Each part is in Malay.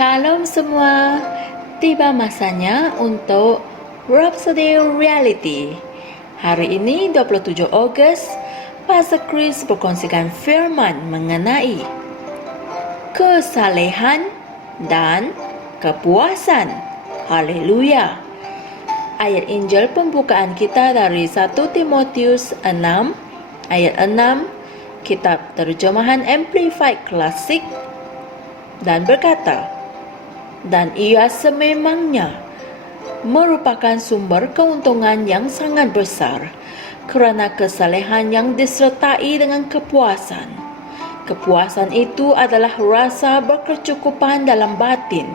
Shalom semua, tiba masanya untuk Rhapsody Reality. Hari ini 27 Ogos, Pastor Chris berkongsikan firman mengenai kesalehan dan kepuasan. Haleluya. Ayat Injil pembukaan kita dari 1 Timotius 6 ayat 6, kitab terjemahan Amplified Classic, dan berkata, dan ia sememangnya merupakan sumber keuntungan yang sangat besar kerana kesalehan yang disertai dengan kepuasan. Kepuasan itu adalah rasa berkecukupan dalam batin,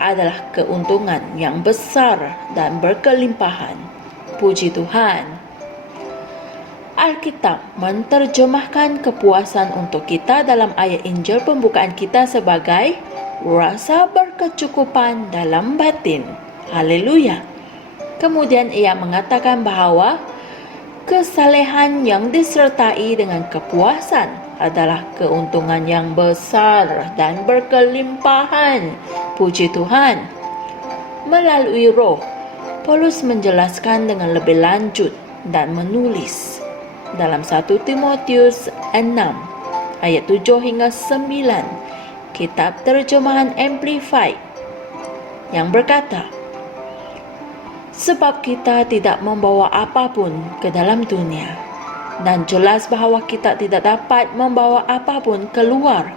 adalah keuntungan yang besar dan berkelimpahan. Puji Tuhan. Alkitab menerjemahkan kepuasan untuk kita dalam ayat Injil pembukaan kita sebagai rasa berkecukupan dalam batin. Haleluya. Kemudian ia mengatakan bahawa kesalehan yang disertai dengan kepuasan adalah keuntungan yang besar dan berkelimpahan. Puji Tuhan. Melalui Roh, Paulus menjelaskan dengan lebih lanjut dan menulis dalam 1 Timotius 6 ayat 7 hingga 9, kitab terjemahan Amplified, yang berkata, sebab kita tidak membawa apapun ke dalam dunia, dan jelas bahawa kita tidak dapat membawa apapun keluar.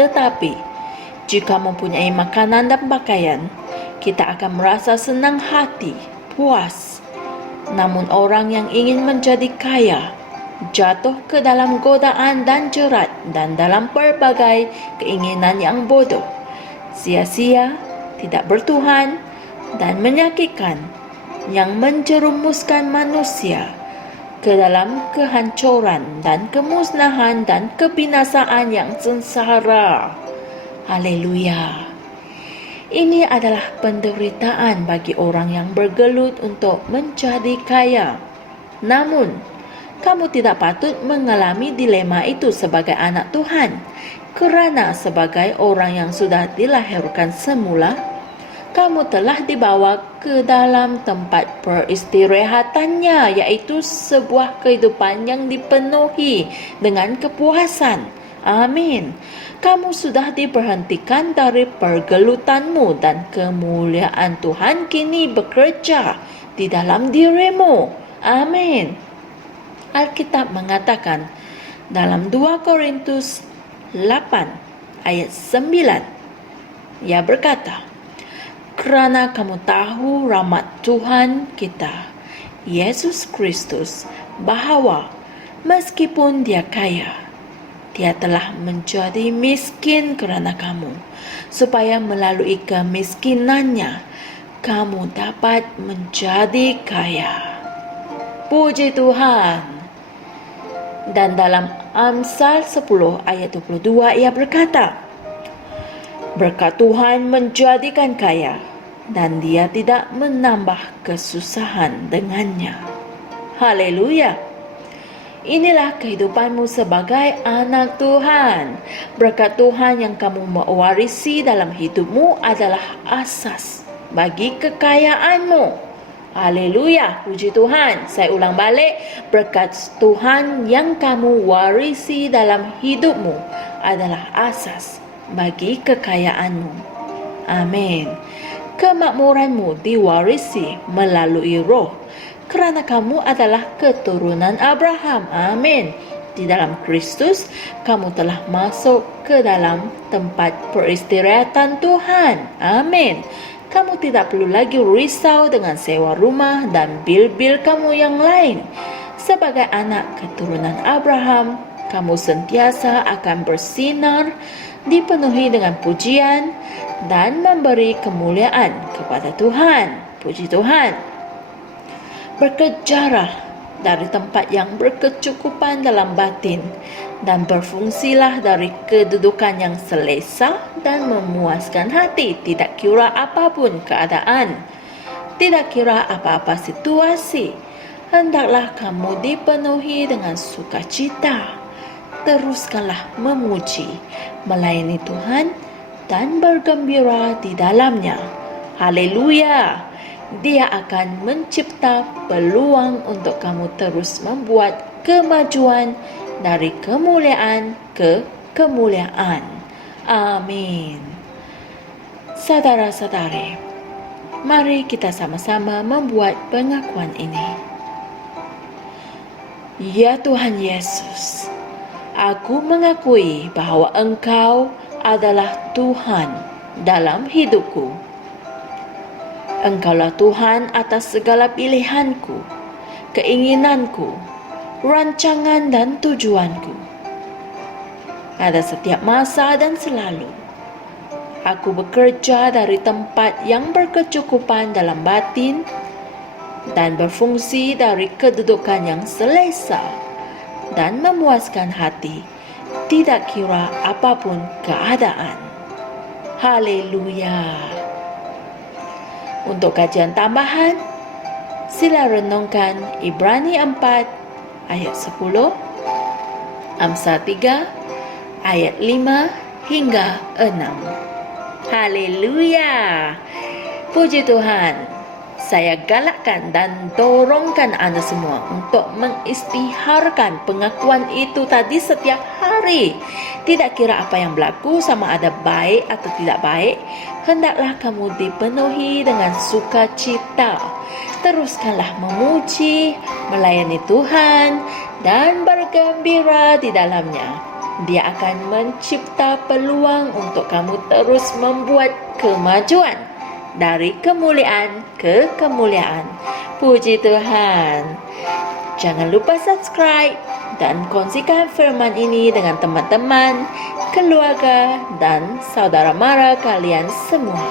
Tetapi jika mempunyai makanan dan pakaian, kita akan merasa senang hati, puas. Namun orang yang ingin menjadi kaya jatuh ke dalam godaan dan jerat dan dalam pelbagai keinginan yang bodoh, sia-sia, tidak bertuhan dan menyakitkan, yang menjerumuskan manusia ke dalam kehancuran dan kemusnahan dan kebinasaan yang sengsara. Haleluya. Ini adalah penderitaan bagi orang yang bergelut untuk menjadi kaya. Namun, kamu tidak patut mengalami dilema itu sebagai anak Tuhan, kerana sebagai orang yang sudah dilahirkan semula, kamu telah dibawa ke dalam tempat peristirahatannya, iaitu sebuah kehidupan yang dipenuhi dengan kepuasan. Amin. Kamu sudah diberhentikan dari pergelutanmu dan kemuliaan Tuhan kini bekerja di dalam dirimu. Amin. Alkitab mengatakan dalam 2 Korintus 8 ayat 9, ia berkata, kerana kamu tahu rahmat Tuhan kita, Yesus Kristus, bahawa meskipun dia kaya, dia telah menjadi miskin kerana kamu, supaya melalui kemiskinannya, kamu dapat menjadi kaya. Puji Tuhan. Dan dalam Amsal 10 ayat 22, ia berkata, berkat Tuhan menjadikan kaya, dan dia tidak menambah kesusahan dengannya. Haleluya. Inilah kehidupanmu sebagai anak Tuhan. Berkat Tuhan yang kamu mewarisi dalam hidupmu adalah asas bagi kekayaanmu. Haleluya, puji Tuhan. Saya ulang balik, berkat Tuhan yang kamu warisi dalam hidupmu adalah asas bagi kekayaanmu. Amin. Kemakmuranmu diwarisi melalui Roh, kerana kamu adalah keturunan Abraham. Amin. Di dalam Kristus, kamu telah masuk ke dalam tempat peristirahatan Tuhan. Amin. Kamu tidak perlu lagi risau dengan sewa rumah dan bil-bil kamu yang lain. Sebagai anak keturunan Abraham, kamu sentiasa akan bersinar, dipenuhi dengan pujian, dan memberi kemuliaan kepada Tuhan. Puji Tuhan. Berkejarlah dari tempat yang berkecukupan dalam batin, dan berfungsilah dari kedudukan yang selesa dan memuaskan hati, tidak kira apapun keadaan, tidak kira apa-apa situasi. Hendaklah kamu dipenuhi dengan sukacita. Teruskanlah memuji, melayani Tuhan dan bergembira di dalamnya. Haleluya! Dia akan mencipta peluang untuk kamu terus membuat kemajuan dari kemuliaan ke kemuliaan. Amin. Saudara-saudari, mari kita sama-sama membuat pengakuan ini. Ya Tuhan Yesus, aku mengakui bahwa Engkau adalah Tuhan dalam hidupku. Engkaulah Tuhan atas segala pilihanku, keinginanku, rancangan dan tujuanku. Pada setiap masa dan selalu, aku bekerja dari tempat yang berkecukupan dalam batin dan berfungsi dari kedudukan yang selesa dan memuaskan hati, tidak kira apapun keadaan. Haleluya. Untuk kajian tambahan, sila renungkan Ibrani 4 ayat 10, Amsal 3 ayat 5 hingga 6. Haleluya. Puji Tuhan. Saya galakkan dan dorongkan Anda semua untuk mengisytiharkan pengakuan itu tadi setiap hari. Tidak kira apa yang berlaku, sama ada baik atau tidak baik, hendaklah kamu dipenuhi dengan sukacita. Teruskanlah memuji, melayani Tuhan, dan bergembira di dalamnya. Dia akan mencipta peluang untuk kamu terus membuat kemajuan dari kemuliaan ke kemuliaan. Puji Tuhan. Jangan lupa subscribe dan kongsikan firman ini dengan teman-teman, keluarga, dan saudara mara kalian semua.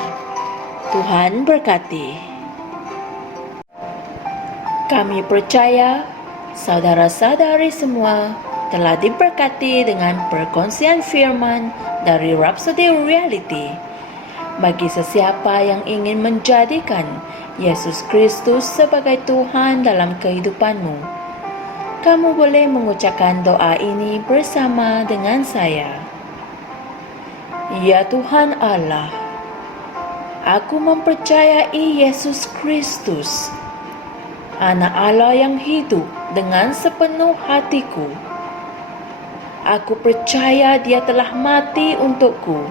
Tuhan berkati. Kami percaya saudara-saudari semua telah diberkati dengan perkongsian firman dari Rhapsody Reality. Bagi sesiapa yang ingin menjadikan Yesus Kristus sebagai Tuhan dalam kehidupanmu, kamu boleh mengucapkan doa ini bersama dengan saya. Ya Tuhan Allah, aku mempercayai Yesus Kristus, Anak Allah yang hidup dengan sepenuh hatiku. Aku percaya Dia telah mati untukku,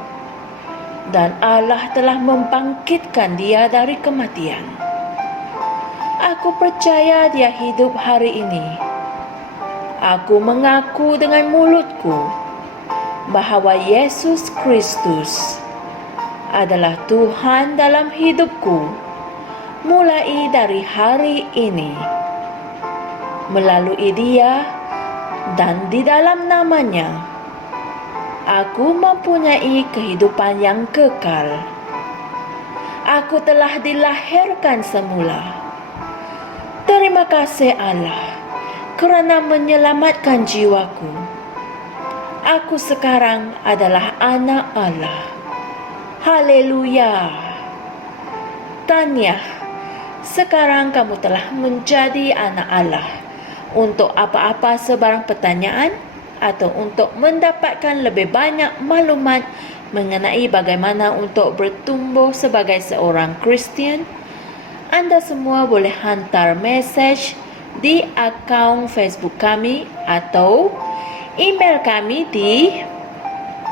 dan Allah telah membangkitkan Dia dari kematian. Aku percaya Dia hidup hari ini. Aku mengaku dengan mulutku bahwa Yesus Kristus adalah Tuhan dalam hidupku mulai dari hari ini. Melalui Dia dan di dalam nama-Nya, aku mempunyai kehidupan yang kekal. Aku telah dilahirkan semula. Terima kasih Allah kerana menyelamatkan jiwaku. Aku sekarang adalah anak Allah. Haleluya. Tahniah, sekarang kamu telah menjadi anak Allah. Untuk apa-apa sebarang pertanyaan atau untuk mendapatkan lebih banyak maklumat mengenai bagaimana untuk bertumbuh sebagai seorang Kristian, Anda semua boleh hantar mesej di akaun Facebook kami atau email kami di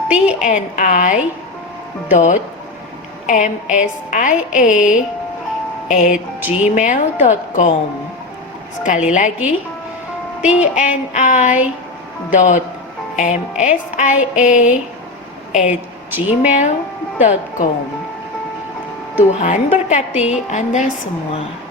tni.msia@gmail.com. Sekali lagi, tni.msia@gmail.com. Tuhan berkati Anda semua.